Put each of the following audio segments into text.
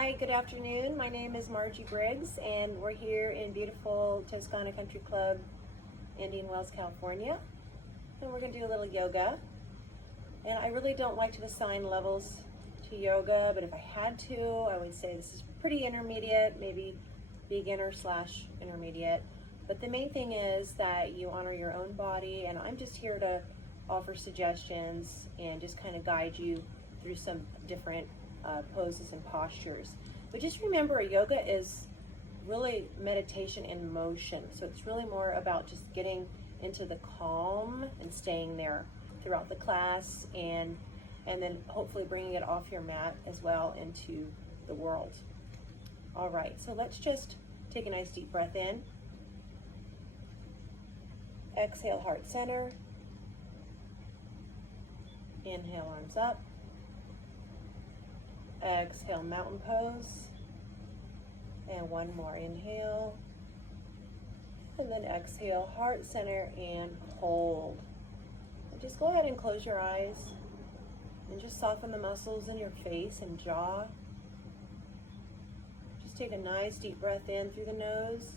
Hi, good afternoon. My name is Ensey-Briggs, and we're here in beautiful Toscana Country Club, Indian Wells, California. And we're going to do a little yoga. And I really don't like to assign levels to yoga, but if I had to, I would say this is pretty intermediate, maybe beginner/intermediate. But the main thing is that you honor your own body, and I'm just here to offer suggestions and just kind of guide you through some different poses and postures. But just remember, yoga is really meditation in motion. So it's really more about just getting into the calm and staying there throughout the class, and then hopefully bringing it off your mat as well into the world. All right, so let's just take a nice deep breath in. Exhale, heart center. Inhale, arms up. Exhale, mountain pose. And one more, inhale. And then exhale, heart center, and hold. And just go ahead and close your eyes and just soften the muscles in your face and jaw. Just take a nice deep breath in through the nose.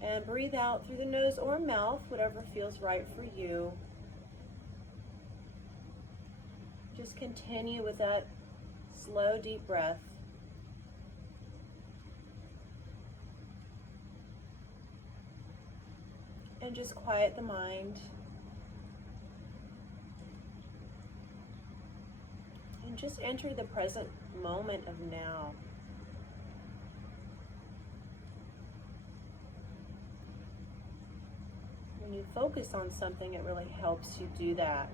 And breathe out through the nose or mouth, whatever feels right for you. Just continue with that slow, deep breath. And just quiet the mind. And just enter the present moment of now. When you focus on something, it really helps you do that.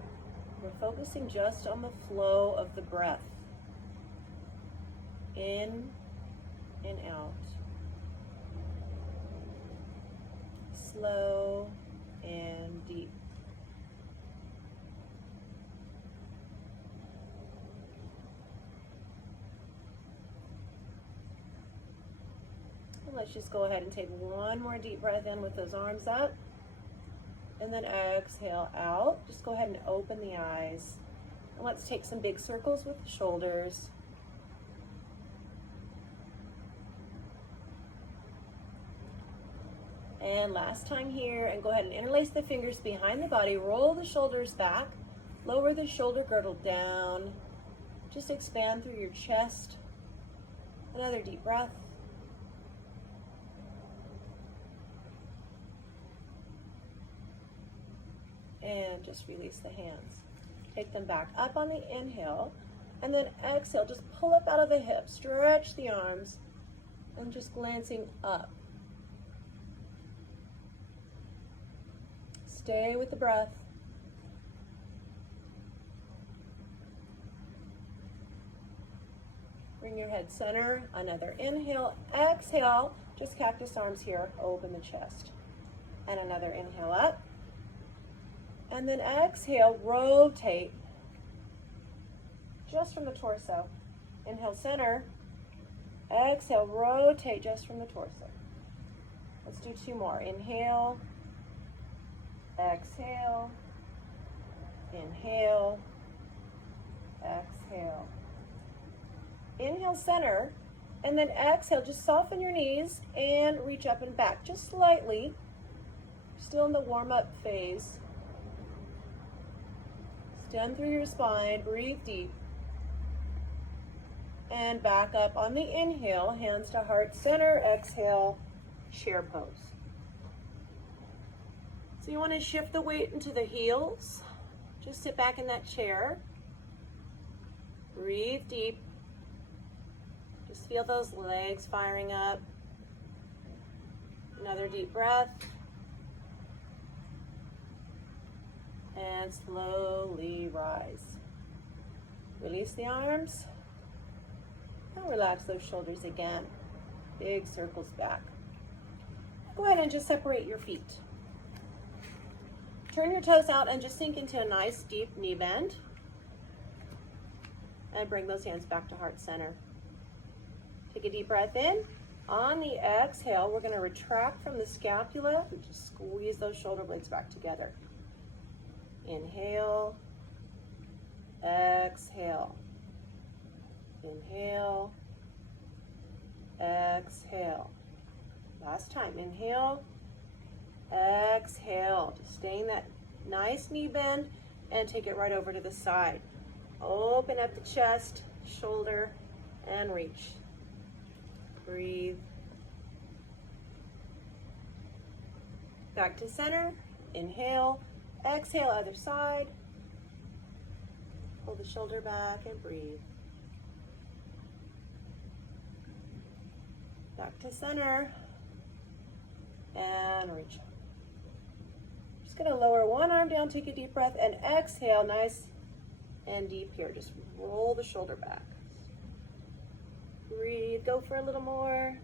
We're focusing just on the flow of the breath. In and out. Slow and deep. And let's just go ahead and take one more deep breath in with those arms up. And then exhale out. Just go ahead and open the eyes. And let's take some big circles with the shoulders. And last time here, and go ahead and interlace the fingers behind the body. Roll the shoulders back. Lower the shoulder girdle down. Just expand through your chest. Another deep breath. And just release the hands. Take them back up on the inhale, and then exhale. Just pull up out of the hips, stretch the arms, and just glancing up. Stay with the breath. Bring your head center. Another inhale, exhale. Just cactus arms here, open the chest. And another inhale up. And then exhale, rotate just from the torso. Inhale, center. Exhale, rotate just from the torso. Let's do two more. Inhale, exhale, inhale, exhale. Inhale, center, and then exhale. Just soften your knees and reach up and back just slightly. Still in the warm-up phase. Extend through your spine, breathe deep. And back up on the inhale, hands to heart center, exhale, chair pose. So you want to shift the weight into the heels. Just sit back in that chair. Breathe deep. Just feel those legs firing up. Another deep breath. And slowly rise. Release the arms. And relax those shoulders again. Big circles back. Go ahead and just separate your feet. Turn your toes out and just sink into a nice deep knee bend. And bring those hands back to heart center. Take a deep breath in. On the exhale, we're going to retract from the scapula and just squeeze those shoulder blades back together. Inhale. exhale. Inhale, exhale. Last time, inhale, exhale. Just staying that nice knee bend and take it right over to the side. Open up the chest, shoulder, and reach. Breathe. Back to center, inhale, exhale, other side. Pull the shoulder back and breathe. Back to center, and reach up. Just gonna lower one arm down, take a deep breath, and exhale, nice and deep here. Just roll the shoulder back. Breathe, go for a little more.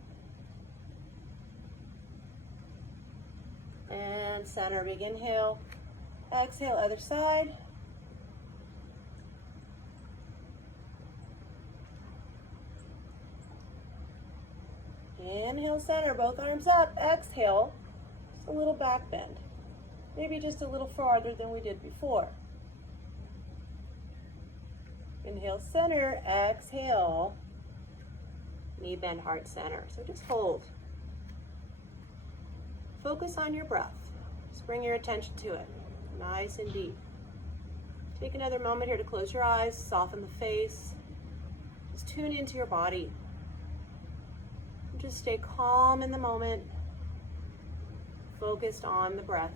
And center, big inhale. Exhale, other side. Inhale, center, both arms up. Exhale, just a little back bend. Maybe just a little farther than we did before. Inhale, center, exhale. Knee bend, heart center. So just hold. Focus on your breath. Just bring your attention to it. Nice and deep. Take another moment here to close your eyes, soften the face. Just tune into your body. Just stay calm in the moment, focused on the breath.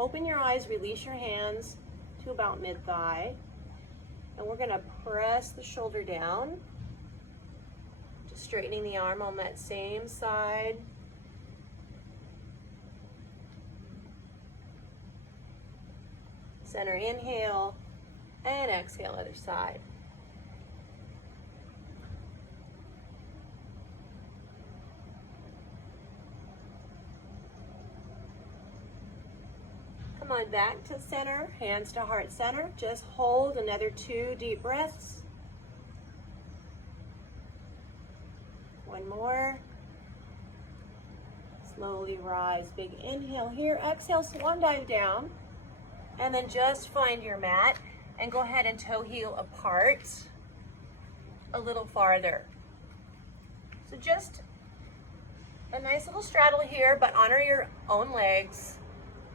Open your eyes, release your hands to about mid-thigh, and we're gonna press the shoulder down, just straightening the arm on that same side. Center, inhale, and exhale, other side. Come on back to center, hands to heart center. Just hold another 2 deep breaths. One more. Slowly rise, big inhale here. Exhale, swan dive down. And then just find your mat and go ahead and toe heel apart a little farther. So just a nice little straddle here, but honor your own legs.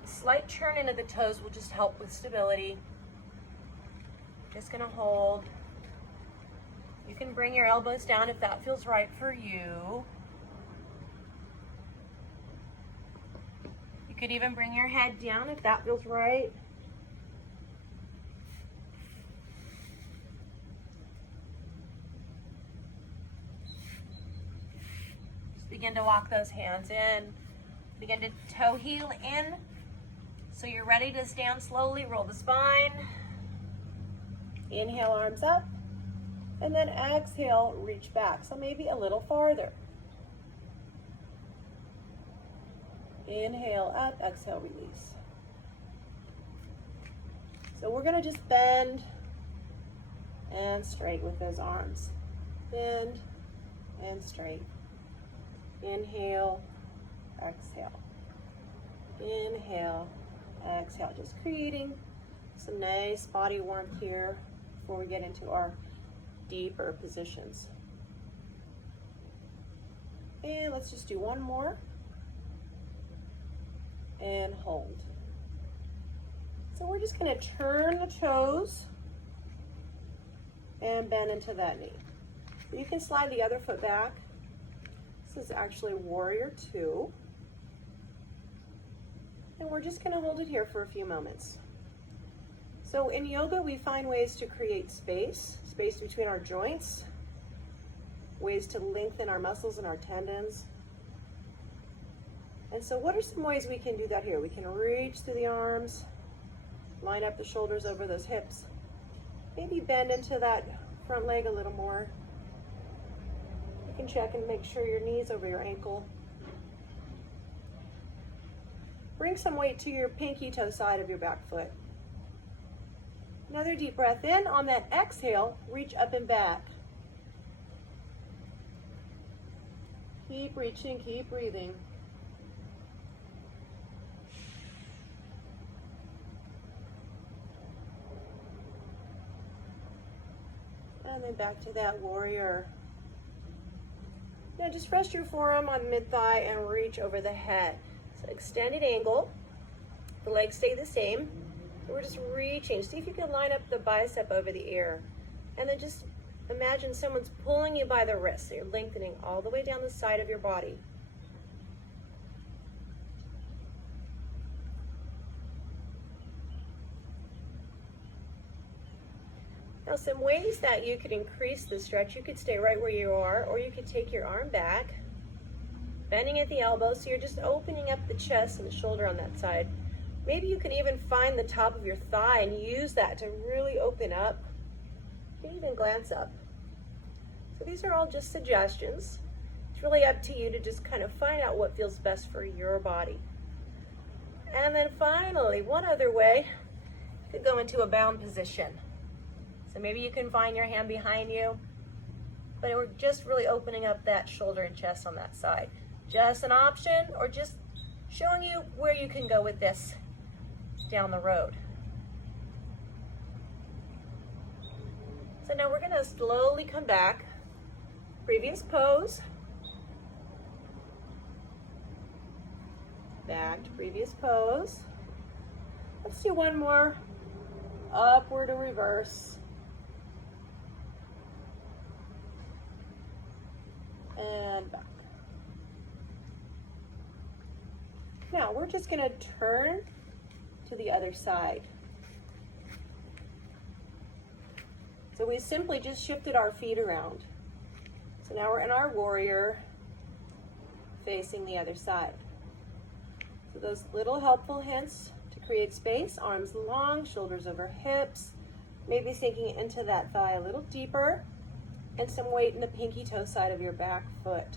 Slight turn into the toes will just help with stability. Just gonna hold. You can bring your elbows down if that feels right for you. You could even bring your head down if that feels right. Just begin to walk those hands in. Begin to toe heel in. So you're ready to stand slowly, roll the spine. Inhale, arms up. And then exhale, reach back. So maybe a little farther. Inhale, up, exhale, release. So we're gonna just bend and straight with those arms. Bend and straight. Inhale, exhale. Inhale, exhale. Just creating some nice body warmth here before we get into our deeper positions. And let's just do one more. And hold. So we're just going to turn the toes and bend into that knee. You can slide the other foot back. This is actually warrior 2. And we're just going to hold it here for a few moments. So in yoga, we find ways to create space between our joints, ways to lengthen our muscles and our tendons. And so what are some ways we can do that here? We can reach through the arms, line up the shoulders over those hips, maybe bend into that front leg a little more. You can check and make sure your knee's over your ankle. Bring some weight to your pinky toe side of your back foot. Another deep breath in. On that exhale, reach up and back. Keep reaching, keep breathing. And then back to that warrior. Now just rest your forearm on mid-thigh and reach over the head. So extended angle. The legs stay the same. We're just reaching. See if you can line up the bicep over the ear. And then just imagine someone's pulling you by the wrist. So you're lengthening all the way down the side of your body. Now some ways that you could increase the stretch, you could stay right where you are, or you could take your arm back, bending at the elbow, so you're just opening up the chest and the shoulder on that side. Maybe you can even find the top of your thigh and use that to really open up. You can even glance up. So these are all just suggestions. It's really up to you to just kind of find out what feels best for your body. And then finally, one other way, you could go into a bound position. So maybe you can find your hand behind you, but we're just really opening up that shoulder and chest on that side. Just an option, or just showing you where you can go with this down the road. So now we're gonna slowly come back. Previous pose. Back to previous pose. Let's do one more. Upward to reverse. And back. Now we're just going to turn to the other side. So we simply just shifted our feet around. So now we're in our warrior facing the other side. So those little helpful hints to create space, arms long, shoulders over hips, maybe sinking into that thigh a little deeper, and some weight in the pinky toe side of your back foot.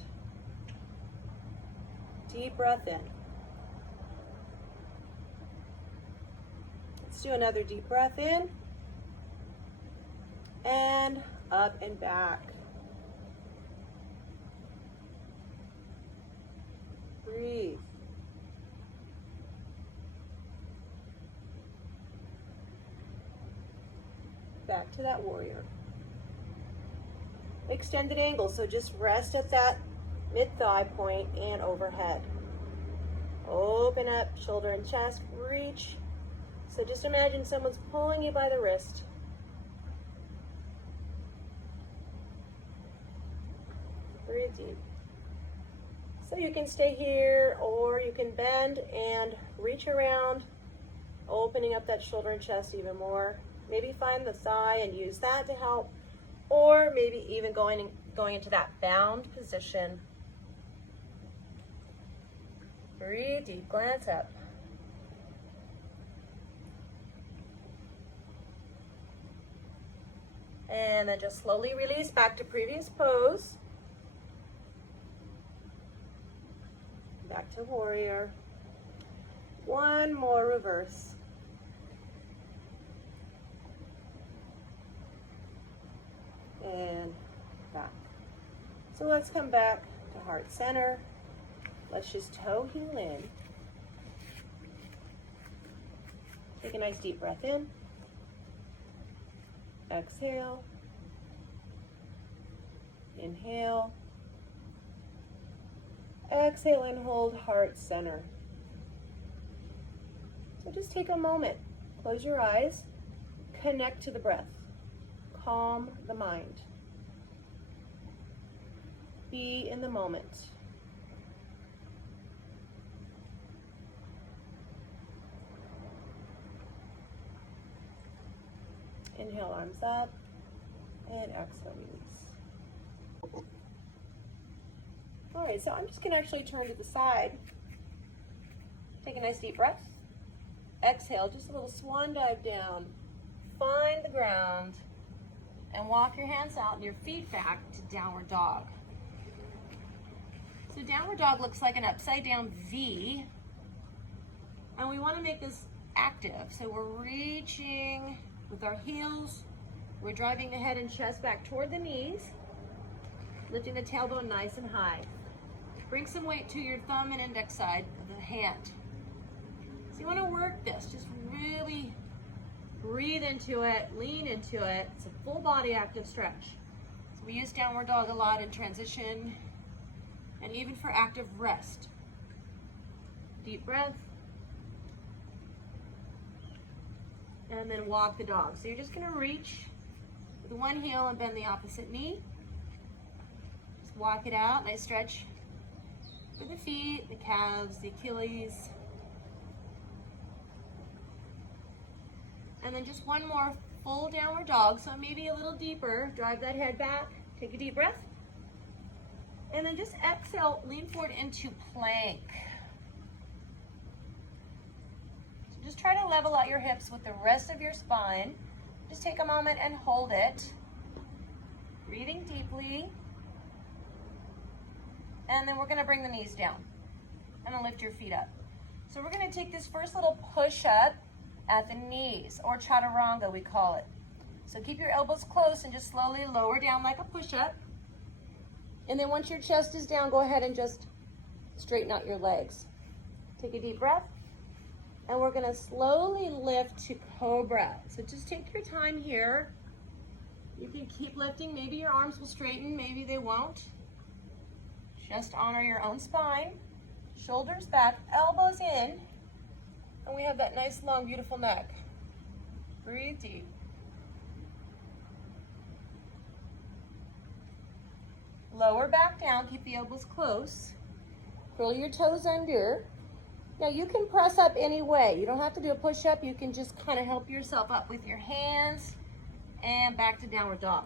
Deep breath in. Let's do another deep breath in. And up and back. Breathe. Back to that warrior. Extended angle, so just rest at that mid-thigh point and overhead. Open up, shoulder and chest, reach. So just imagine someone's pulling you by the wrist. Breathe deep. So you can stay here, or you can bend and reach around, opening up that shoulder and chest even more. Maybe find the thigh and use that to help, or maybe even going into that bound position. Breathe deep, glance up. And then just slowly release back to previous pose. Back to warrior. One more reverse. And back. So let's come back to heart center. Let's just toe heel in. Take a nice deep breath in. Exhale. Inhale. Exhale and hold heart center. So just take a moment. Close your eyes. Connect to the breath. Calm the mind. Be in the moment. Inhale, arms up, and exhale, release. All right, so I'm just gonna actually turn to the side. Take a nice deep breath. Exhale, just a little swan dive down. Find the ground and walk your hands out and your feet back to downward dog. So downward dog looks like an upside down V, and we wanna make this active. So we're reaching with our heels, we're driving the head and chest back toward the knees, lifting the tailbone nice and high. Bring some weight to your thumb and index side of the hand. So you want to work this, just really Breathe into it, lean into it. It's a full body active stretch. So we use downward dog a lot in transition and even for active rest. Deep breath. And then walk the dog. So you're just gonna reach with one heel and bend the opposite knee. Just walk it out, nice stretch for the feet, the calves, the Achilles. And then just one more full downward dog, so maybe a little deeper. Drive that head back, take a deep breath. And then just exhale, lean forward into plank. So just try to level out your hips with the rest of your spine. Just take a moment and hold it. Breathing deeply. And then we're gonna bring the knees down. And then lift your feet up. So we're gonna take this first little push up at the knees, or chaturanga we call it. So keep your elbows close and just slowly lower down like a push-up. And then once your chest is down, go ahead and just straighten out your legs. Take a deep breath. And we're gonna slowly lift to cobra. So just take your time here. You can keep lifting. Maybe your arms will straighten, maybe they won't. Just honor your own spine. Shoulders back, elbows in. And we have that nice, long, beautiful neck. Breathe deep. Lower back down, keep the elbows close. Curl your toes under. Now you can press up any way. You don't have to do a push-up. You can just kind of help yourself up with your hands and back to downward dog.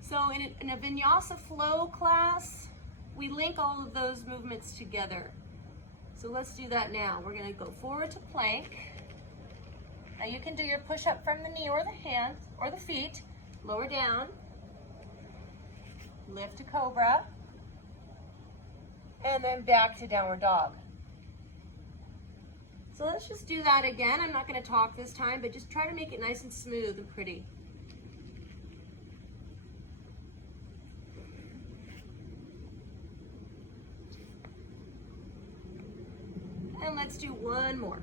So in a vinyasa flow class, we link all of those movements together. So let's do that now. We're gonna go forward to plank. Now you can do your push-up from the knee or the hands or the feet. Lower down. Lift to cobra. And then back to downward dog. So let's just do that again. I'm not gonna talk this time, but just try to make it nice and smooth and pretty. And let's do one more.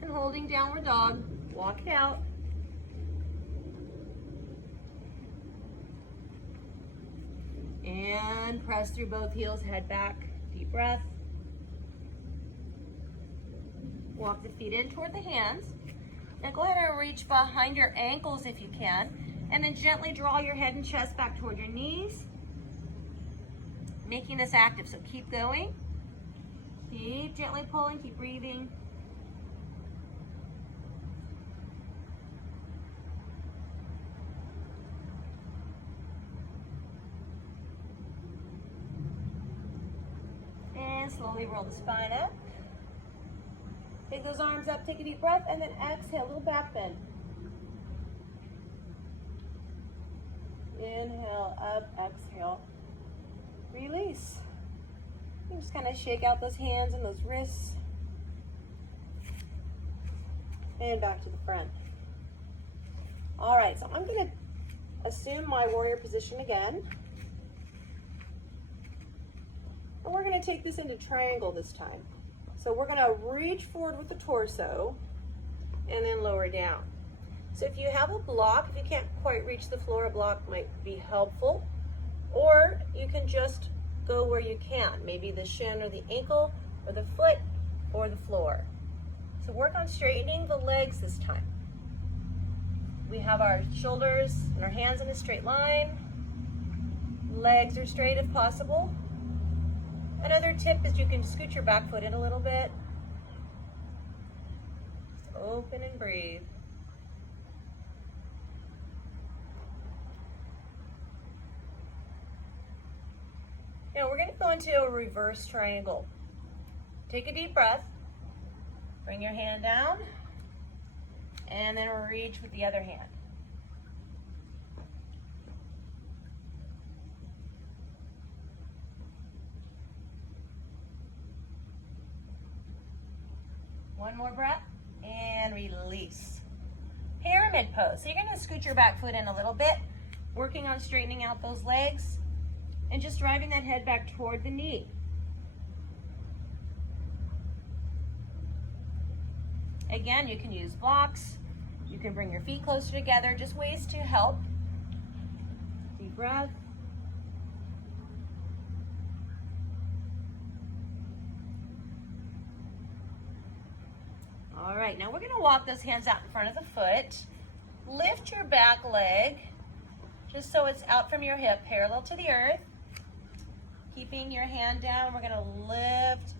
And holding downward dog, walk it out. And press through both heels, head back, deep breath. Walk the feet in toward the hands. Now go ahead and reach behind your ankles if you can. And then gently draw your head and chest back toward your knees, making this active. So keep going. Keep gently pulling, keep breathing. And slowly roll the spine up. Take those arms up, take a deep breath, and then exhale, little back bend. Inhale, up, exhale, release. You just kind of shake out those hands and those wrists. And back to the front. All right, so I'm gonna assume my warrior position again. And we're gonna take this into triangle this time. So we're gonna reach forward with the torso and then lower down. So if you have a block, if you can't quite reach the floor, a block might be helpful. Or you can just go where you can, maybe the shin or the ankle or the foot or the floor. So work on straightening the legs this time. We have our shoulders and our hands in a straight line. Legs are straight if possible. Another tip is you can scoot your back foot in a little bit. Just open and breathe. Now we're going to go into a reverse triangle. Take a deep breath. Bring your hand down. And then reach with the other hand. One more breath and release. Pyramid pose. So you're going to scoot your back foot in a little bit. working on straightening out those legs and just driving that head back toward the knee. Again, you can use blocks. You can bring your feet closer together, just ways to help. Deep breath. All right, now we're gonna walk those hands out in front of the foot. Lift your back leg, just so it's out from your hip, parallel to the earth. Keeping your hand down, we're gonna lift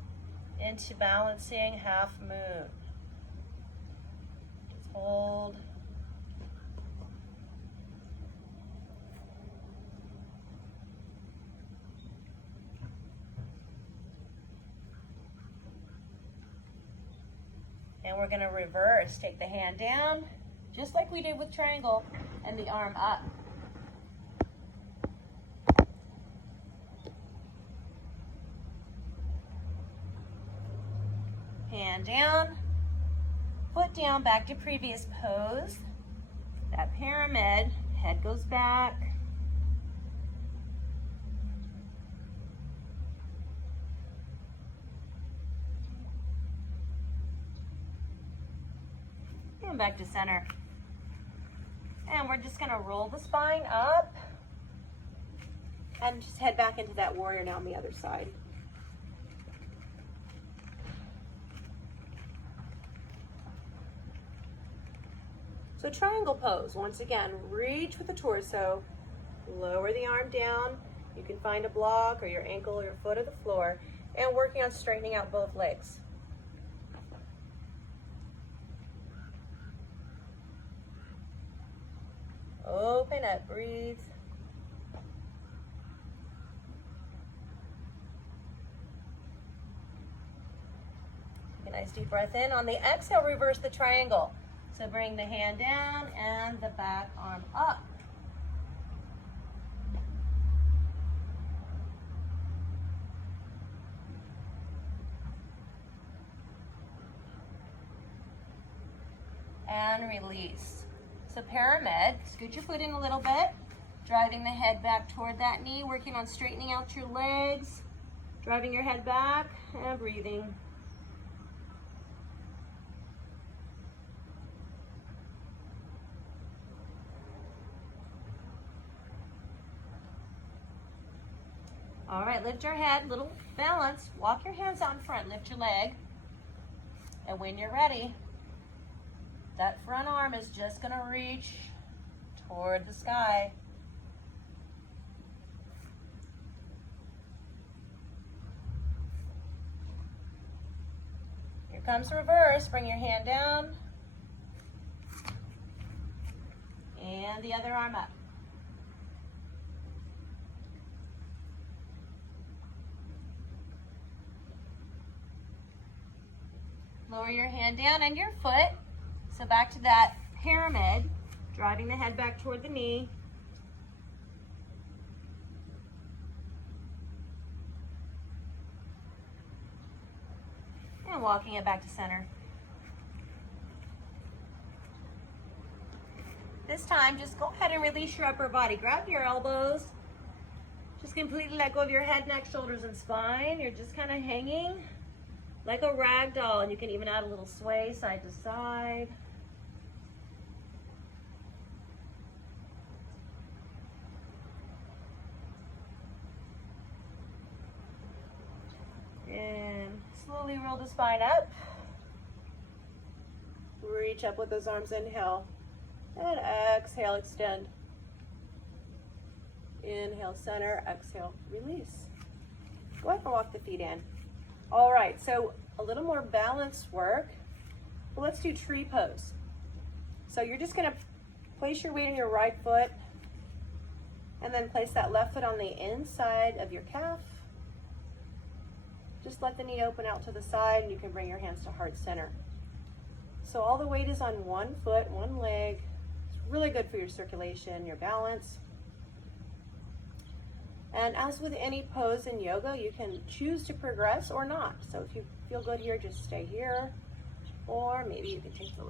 into balancing half moon. Just hold. And we're gonna reverse. Take the hand down, just like we did with triangle, and the arm up. Hand down, foot down, back to previous pose. That pyramid, head goes back. And back to center. And we're just gonna roll the spine up and just head back into that warrior now on the other side. So triangle pose, once again, reach with the torso, lower the arm down. You can find a block or your ankle or your foot or the floor, and working on straightening out both legs. Open up, breathe. Take a nice deep breath in. On the exhale, reverse the triangle. So bring the hand down and the back arm up. And release. So pyramid, scoot your foot in a little bit, driving the head back toward that knee, working on straightening out your legs, driving your head back and breathing. All right, lift your head, little balance, walk your hands out in front, lift your leg, and when you're ready, that front arm is just gonna reach toward the sky. Here comes reverse, bring your hand down, and the other arm up. Lower your hand down and your foot. So back to that pyramid, driving the head back toward the knee. And walking it back to center. This time, just go ahead and release your upper body. Grab your elbows. Just completely let go of your head, neck, shoulders, and spine. You're just kind of hanging like a rag doll, and you can even add a little sway side to side. And slowly roll the spine up. Reach up with those arms, inhale. And exhale, extend. Inhale, center, exhale, release. Go ahead and walk the feet in. All right, so a little more balance work. But let's do tree pose. So you're just gonna place your weight on your right foot and then place that left foot on the inside of your calf. Just let the knee open out to the side and you can bring your hands to heart center. So all the weight is on one foot, one leg. It's really good for your circulation, your balance. And as with any pose in yoga, you can choose to progress or not. So if you feel good here, just stay here. Or maybe you can take the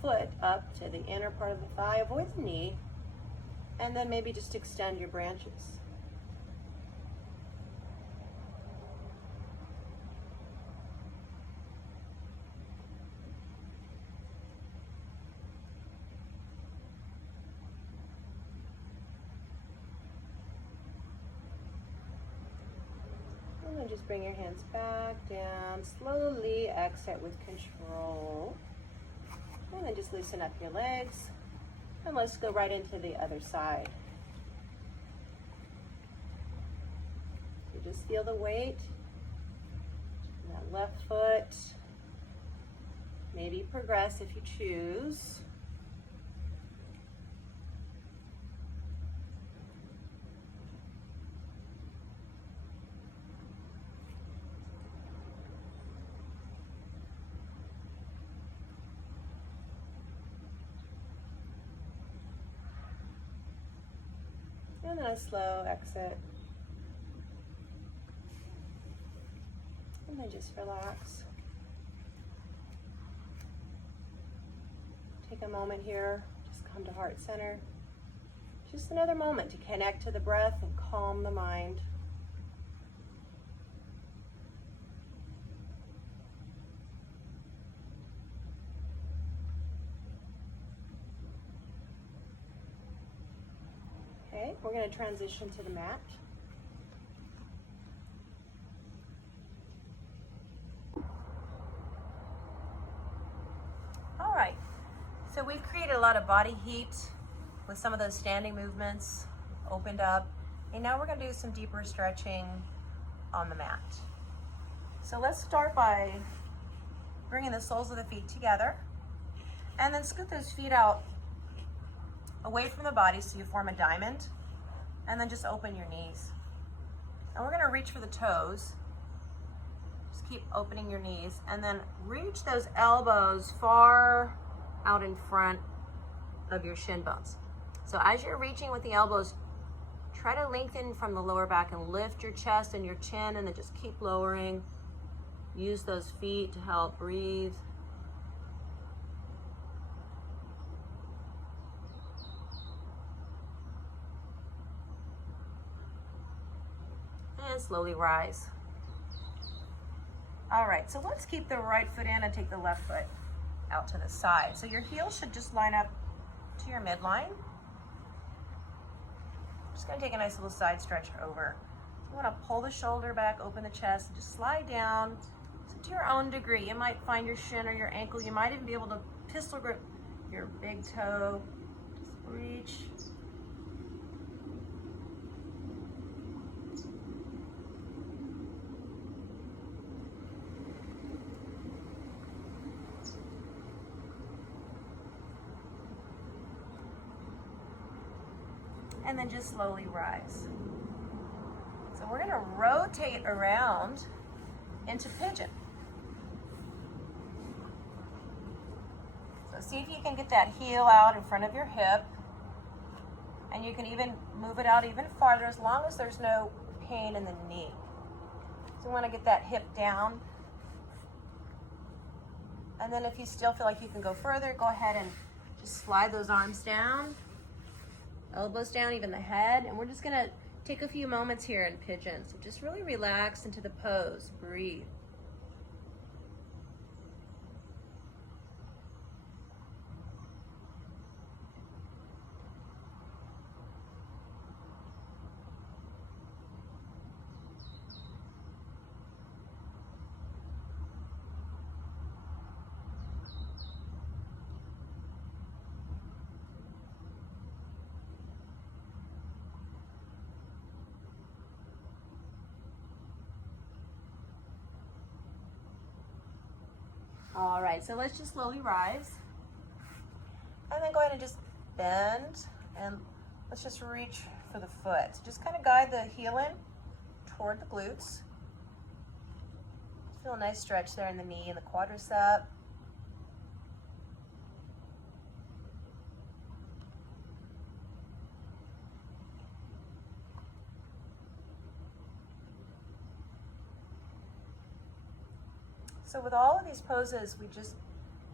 foot up to the inner part of the thigh. Avoid the knee. And then maybe just extend your branches. And then just bring your hands back down, slowly exit with control. And then just loosen up your legs. And let's go right into the other side. So just feel the weight in that left foot. Maybe progress if you choose. And then a slow exit. And then just relax. Take a moment here, just come to heart center. Just another moment to connect to the breath and calm the mind. Okay, we're going to transition to the mat. All right, so we've created a lot of body heat with some of those standing movements, opened up, and now we're going to do some deeper stretching on the mat. So let's start by bringing the soles of the feet together, and then scoot those feet out away from the body so you form a diamond, and then just open your knees. And we're going to reach for the toes. Just keep opening your knees, and then reach those elbows far out in front of your shin bones. So as you're reaching with the elbows, try to lengthen from the lower back and lift your chest and your chin, and then just keep lowering. Use those feet to help breathe. And slowly rise. All right, so let's keep the right foot in and take the left foot out to the side. So your heel should just line up to your midline. Just gonna take a nice little side stretch over. You wanna pull the shoulder back, open the chest, and just slide down. So to your own degree, you might find your shin or your ankle, you might even be able to pistol grip your big toe. Just reach. And then just slowly rise. So we're gonna rotate around into pigeon. So see if you can get that heel out in front of your hip, and you can even move it out even farther as long as there's no pain in the knee. So you wanna get that hip down. And then if you still feel like you can go further, go ahead and just slide those arms down. Elbows down, even the head, and we're just gonna take a few moments here in pigeon. So just really relax into the pose, breathe. All right, so let's just slowly rise. And then go ahead and just bend, and let's just reach for the foot. So just kind of guide the heel in toward the glutes. Feel a nice stretch there in the knee and the quadricep. So with all of these poses,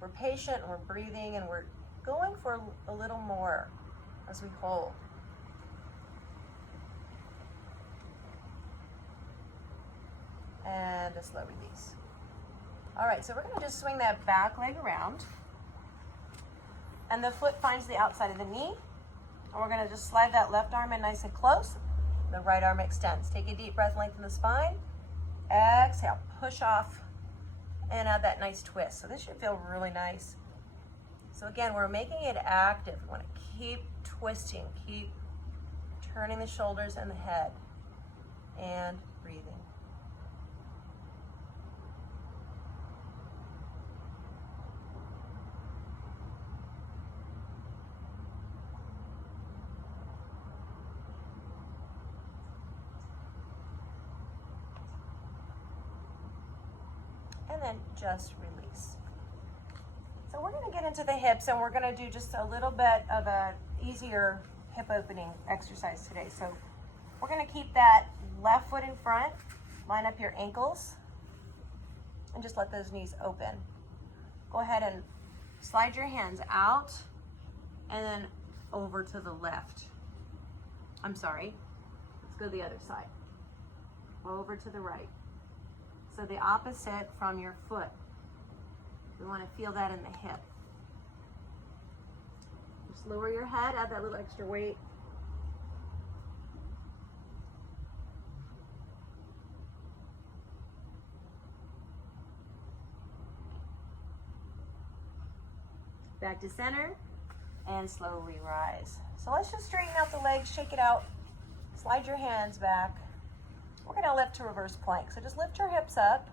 we're patient and we're breathing and we're going for a little more as we hold. and a slow release. All right, so we're gonna just swing that back leg around, and the foot finds the outside of the knee, and we're gonna just slide that left arm in nice and close. The right arm extends. Take a deep breath, lengthen the spine. Exhale, push off, and add that nice twist. So this should feel really nice. So again, we're making it active. We wanna keep twisting, keep turning the shoulders and the head, and breathing. And then just release. So we're gonna get into the hips, and we're gonna do just a little bit of a easier hip opening exercise today. So we're gonna keep that left foot in front, line up your ankles, and just let those knees open. Go ahead and slide your hands out, and then over to the left. I'm sorry, let's go the other side. Over to the right. So the opposite from your foot. We want to feel that in the hip. Just lower your head, add that little extra weight. Back to center and slowly rise. So let's just straighten out the legs, shake it out, slide your hands back. We're gonna lift to reverse plank. So just lift your hips up,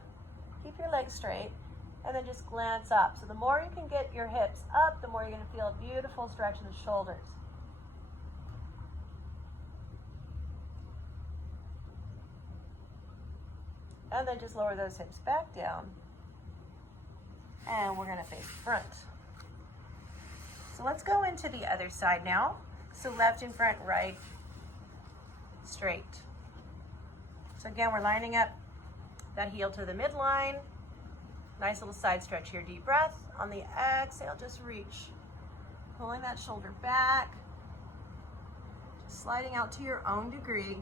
keep your legs straight, and then just glance up. So the more you can get your hips up, the more you're gonna feel a beautiful stretch in the shoulders. And then just lower those hips back down. And we're gonna face front. So let's go into the other side now. So left in front, right, straight. So again, we're lining up that heel to the midline. Nice little side stretch here. Deep breath. On the exhale, just reach. Pulling that shoulder back. Just sliding out to your own degree.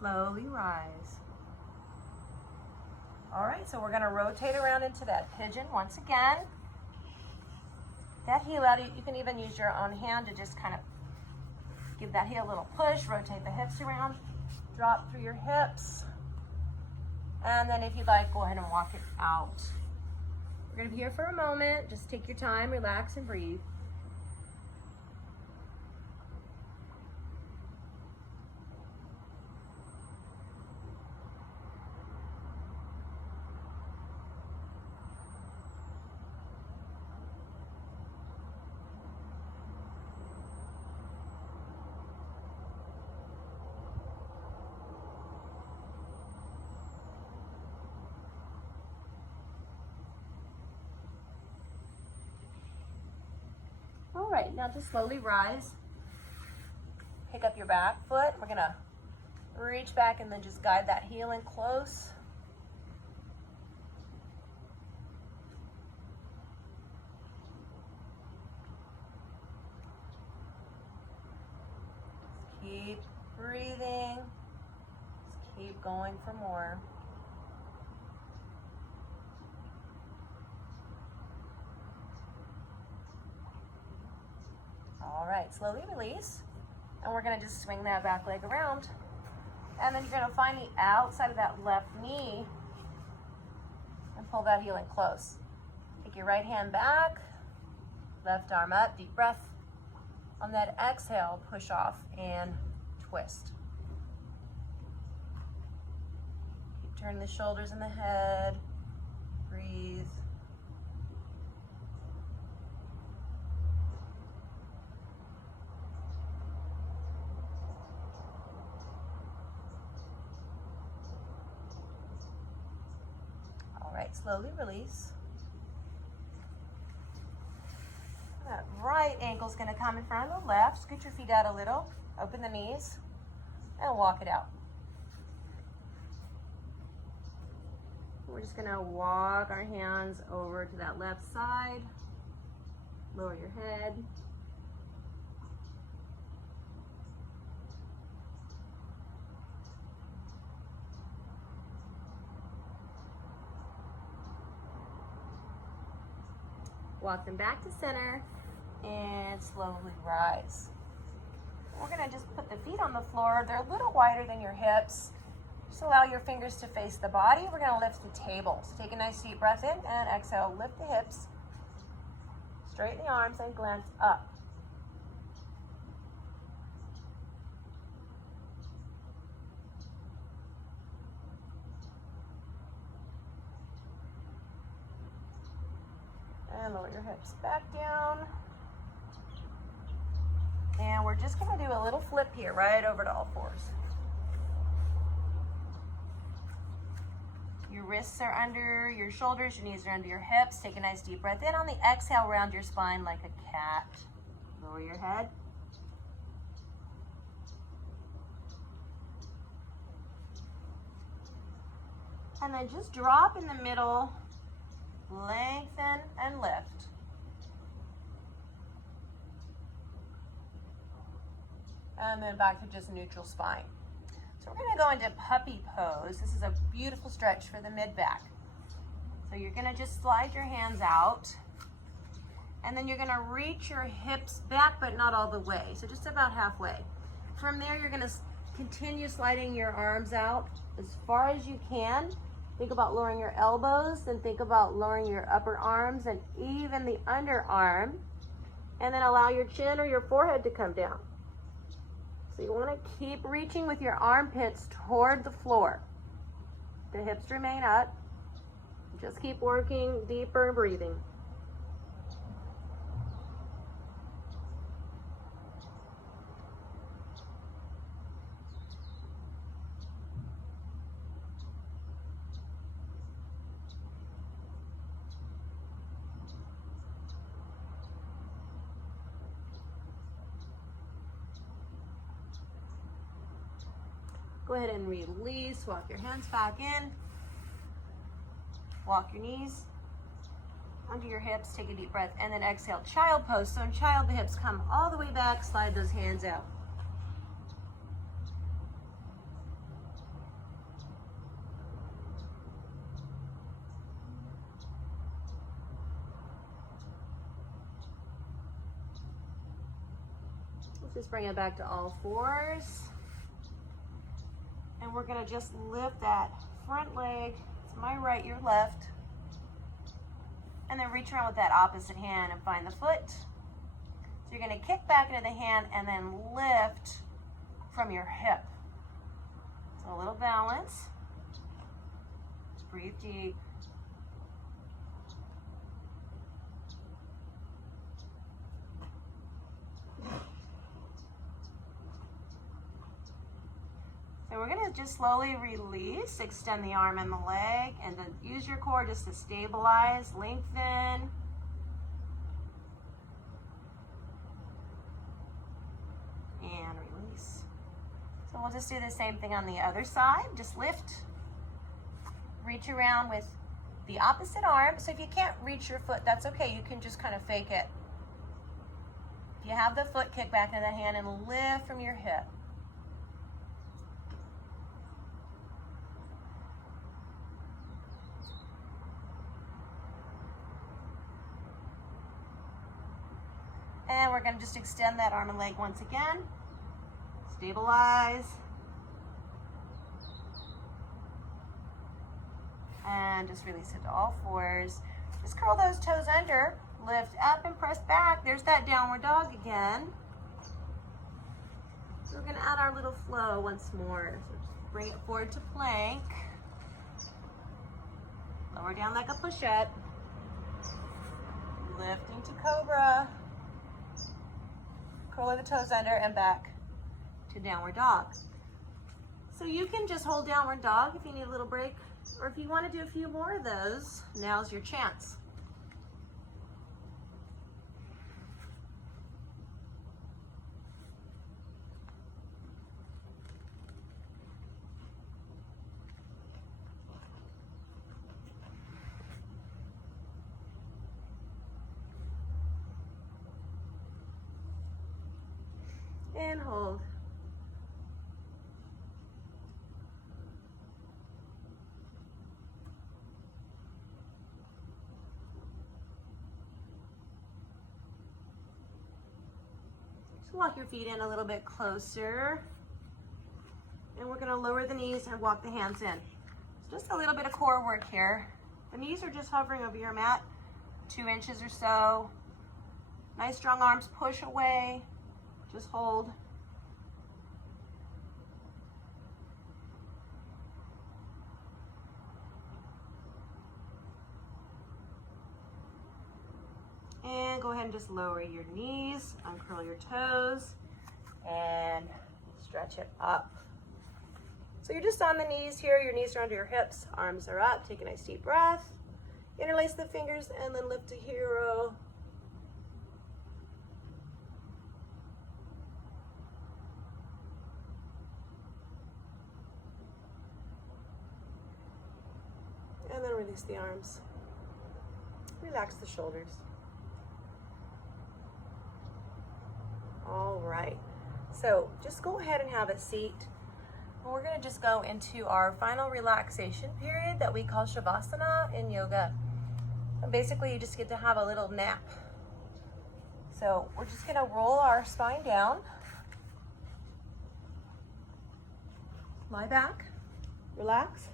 Slowly rise. All right, so we're gonna rotate around into that pigeon once again. That heel out, you can even use your own hand to just kind of give that heel a little push, rotate the hips around, drop through your hips. And then if you'd like, go ahead and walk it out. We're gonna be here for a moment. Just take your time, relax and breathe. All right, now just slowly rise. Pick up your back foot. We're gonna reach back and then just guide that heel in close. Just keep breathing. Just keep going for more. All right, slowly release. And we're gonna just swing that back leg around. And then you're gonna find the outside of that left knee and pull that heel in close. Take your right hand back, left arm up, deep breath. On that exhale, push off and twist. Keep turning the shoulders and the head. Breathe. Right, slowly release. That right ankle's gonna come in front of the left. Scoot your feet out a little. Open the knees. and walk it out. We're just gonna walk our hands over to that left side. Lower your head. Walk them back to center and slowly rise. We're gonna just put the feet on the floor. They're a little wider than your hips. Just allow your fingers to face the body. We're gonna lift the table. So take a nice deep breath in and exhale, lift the hips, straighten the arms and glance up. And lower your hips back down. And we're just gonna do a little flip here, right over to all fours. Your wrists are under your shoulders, your knees are under your hips. Take a nice deep breath in. On the exhale, round your spine like a cat. Lower your head. And then just drop in the middle, lengthen and lift. And then back to just neutral spine. So we're gonna go into puppy pose. This is a beautiful stretch for the mid-back. So you're gonna just slide your hands out, and then you're gonna reach your hips back, but not all the way, so just about halfway. From there, you're gonna continue sliding your arms out as far as you can. Think about lowering your elbows, and think about lowering your upper arms and even the underarm, and then allow your chin or your forehead to come down. So you want to keep reaching with your armpits toward the floor. The hips remain up. Just keep working deeper and breathing. Go ahead and release, walk your hands back in. Walk your knees under your hips, take a deep breath, and then exhale, child pose. So in child, the hips come all the way back, slide those hands out. Let's just bring it back to all fours. And we're gonna just lift that front leg. It's my right, your left. And then reach around with that opposite hand and find the foot. So you're gonna kick back into the hand and then lift from your hip. So a little balance. Just breathe deep. So we're gonna just slowly release, extend the arm and the leg, and then use your core just to stabilize, lengthen. And release. So we'll just do the same thing on the other side. Just lift, reach around with the opposite arm. So if you can't reach your foot, that's okay. You can just kind of fake it. If you have the foot, kick back into the hand and lift from your hip. And we're going to just extend that arm and leg once again. Stabilize. And just release it to all fours. Just curl those toes under, lift up and press back. There's that downward dog again. So we're going to add our little flow once more. So just bring it forward to plank. Lower down like a push-up. Lifting to cobra. Curling the toes under and back to downward dog. So you can just hold downward dog if you need a little break, or if you want to do a few more of those, now's your chance. and hold. Just walk your feet in a little bit closer. And we're gonna lower the knees and walk the hands in. So just a little bit of core work here. The knees are just hovering over your mat, 2 inches or so. Nice strong arms, push away, just hold. And go ahead and just lower your knees, uncurl your toes, and stretch it up. So you're just on the knees here, your knees are under your hips, arms are up, take a nice deep breath. Interlace the fingers and then lift to hero. And then release the arms. Relax the shoulders. All right, so just go ahead and have a seat. We're gonna just go into our final relaxation period that we call Shavasana in yoga. And basically you just get to have a little nap. So we're just gonna roll our spine down. Lie back, relax.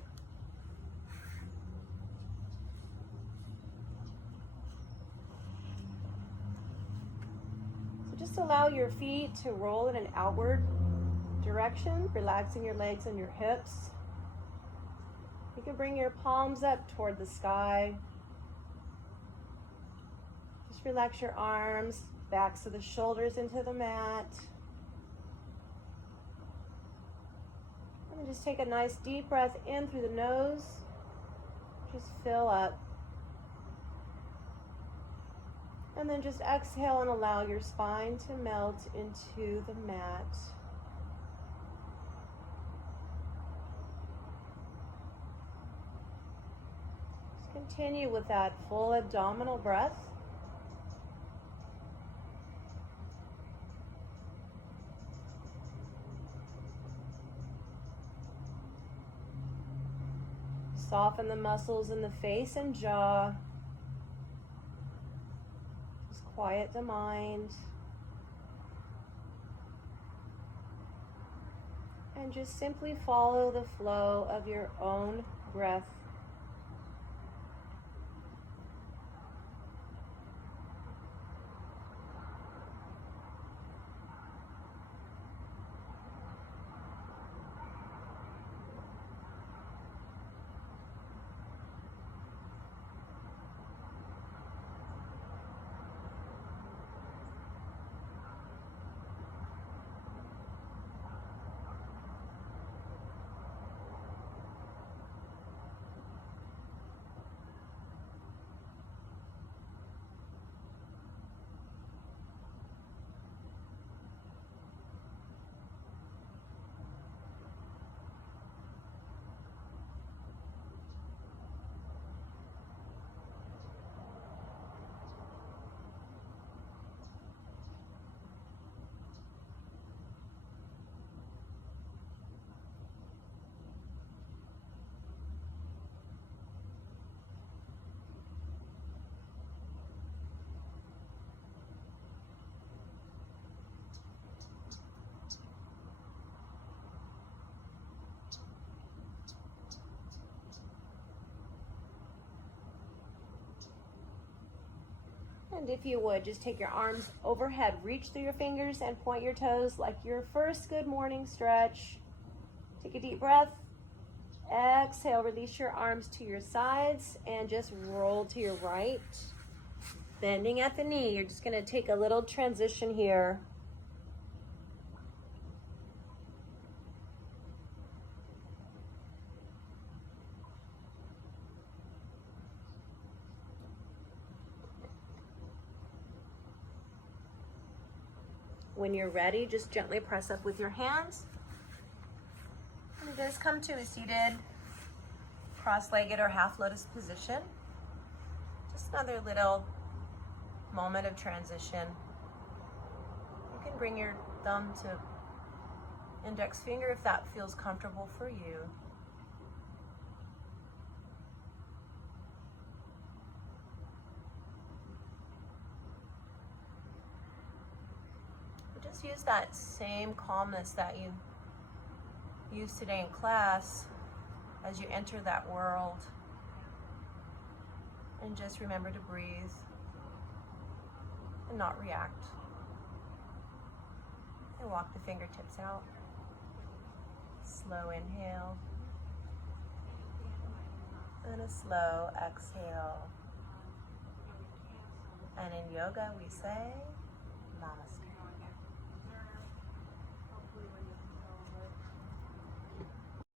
Just allow your feet to roll in an outward direction, relaxing your legs and your hips. You can bring your palms up toward the sky. Just relax your arms, backs of the shoulders into the mat. And just take a nice deep breath in through the nose. Just fill up. And then just exhale and allow your spine to melt into the mat. Just continue with that full abdominal breath. Soften the muscles in the face and jaw. Quiet the mind. And just simply follow the flow of your own breath. And if you would, just take your arms overhead, reach through your fingers and point your toes like your first good morning stretch. Take a deep breath. Exhale, release your arms to your sides and just roll to your right. Bending at the knee, you're just gonna take a little transition here. When you're ready, just gently press up with your hands. And just come to a seated, cross-legged or half lotus position. Just another little moment of transition. You can bring your thumb to index finger if that feels comfortable for you. Just use that same calmness that you used today in class as you enter that world. And just remember to breathe and not react. And walk the fingertips out. Slow inhale. And a slow exhale. And in yoga we say, Namaste.